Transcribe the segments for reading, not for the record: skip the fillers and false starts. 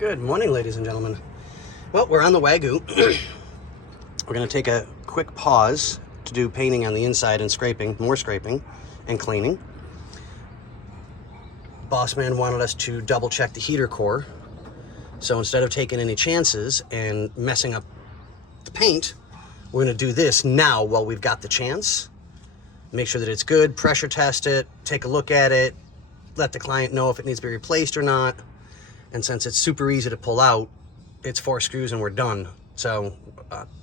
Good morning, ladies and gentlemen. Well, we're on the Wagyu. We're going to take a quick pause to do painting on the inside and scraping, more scraping and cleaning. Boss man wanted us to double check the heater core. So instead of taking any chances and messing up the paint, we're going to do this now while we've got the chance. Make sure that it's good, pressure test it, take a look at it, let the client know if it needs to be replaced or not. And since it's super easy to pull out, it's 4 screws and we're done. So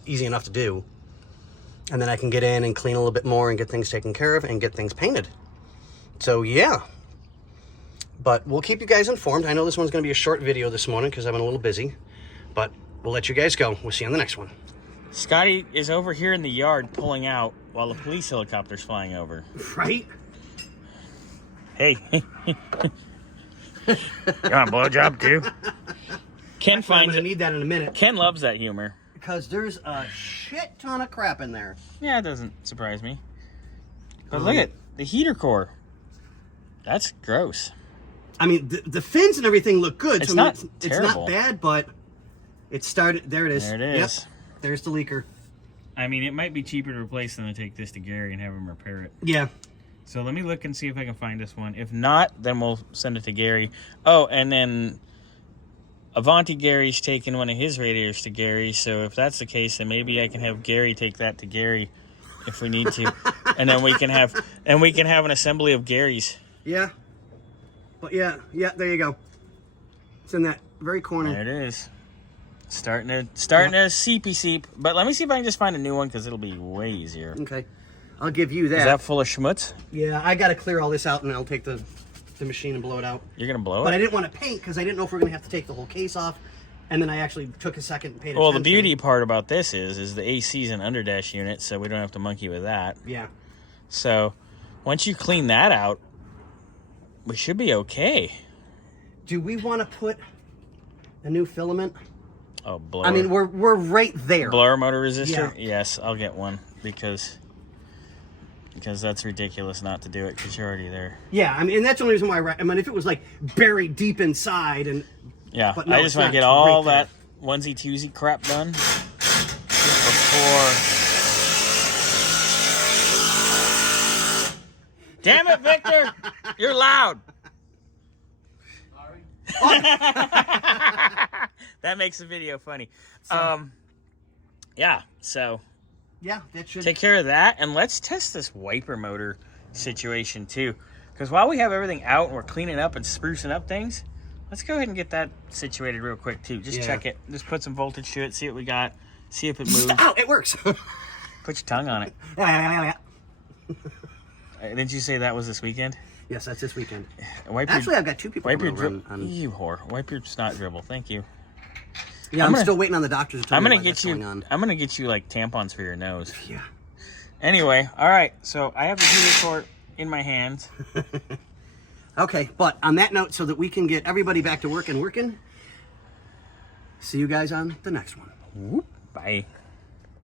easy enough to do. And then I can get in and clean a little bit more and get things taken care of and get things painted. So yeah, but we'll keep you guys informed. I know this one's gonna be a short video this morning because I've been a little busy, but we'll let you guys go. We'll see you on the next one. Scotty is over here in the yard pulling out while the police helicopter's flying over. Right? Hey. You want a blowjob too? Ken finds I'm gonna need that in a minute. Ken loves that humor. Because there's a shit ton of crap in there. Yeah, it doesn't surprise me. But look at the heater core. That's gross. I mean, the fins and everything look good. It's so not it's terrible. not bad, but it started. There it is. There it is. Yep. There's the leaker. I mean, it might be cheaper to replace than to take this to Gary and have him repair it. Yeah. So let me look and see if I can find this one. If not, then we'll send it to Gary. Oh, and then Avanti Gary's taking one of his radiators to Gary. So if that's the case, then maybe I can have Gary take that to Gary if we need to. And then we can have an assembly of Gary's. Yeah. But yeah, there you go. It's in that very corner. There it is. Starting to seep. But let me see if I can just find a new one because it'll be way easier. Okay. I'll give you that. Is that full of schmutz? Yeah, I got to clear all this out and I'll take the machine and blow it out. You're going to blow it? But I didn't want to paint because I didn't know if we were going to have to take the whole case off. And then I actually took a second and painted. Well, the beauty part about this is the AC's an underdash unit, so we don't have to monkey with that. Yeah. So once you clean that out, we should be okay. Do we want to put a new filament? Oh, blower. I mean, we're right there. Blower motor resistor? Yeah. Yes, I'll get one because that's ridiculous not to do it because you're already there. Yeah, I mean, and that's the only reason why. I mean, if it was like buried deep inside and. Yeah, but no, I just want to get all that onesie twosie crap done before. Damn it, Victor! You're loud. Sorry. That makes the video funny. Yeah, so. Yeah, that should take care of that, and let's test this wiper motor situation too. Because while we have everything out and we're cleaning up and sprucing up things, let's go ahead and get that situated real quick too. Just check it. Just put some voltage to it, see what we got, see if it moves. Ow, it works. Put your tongue on it. Didn't you say that was this weekend? Yes, that's this weekend. Actually, I've got 2 people. Wipe your dribble. You whore. Wipe your snot dribble. Thank you. Yeah, I'm still waiting on the doctor to tell me what's going on. I'm gonna get you like tampons for your nose. Yeah. Anyway, all right. So I have the heater core in my hands. Okay, but on that note, so that we can get everybody back to work and working, see you guys on the next one. Bye.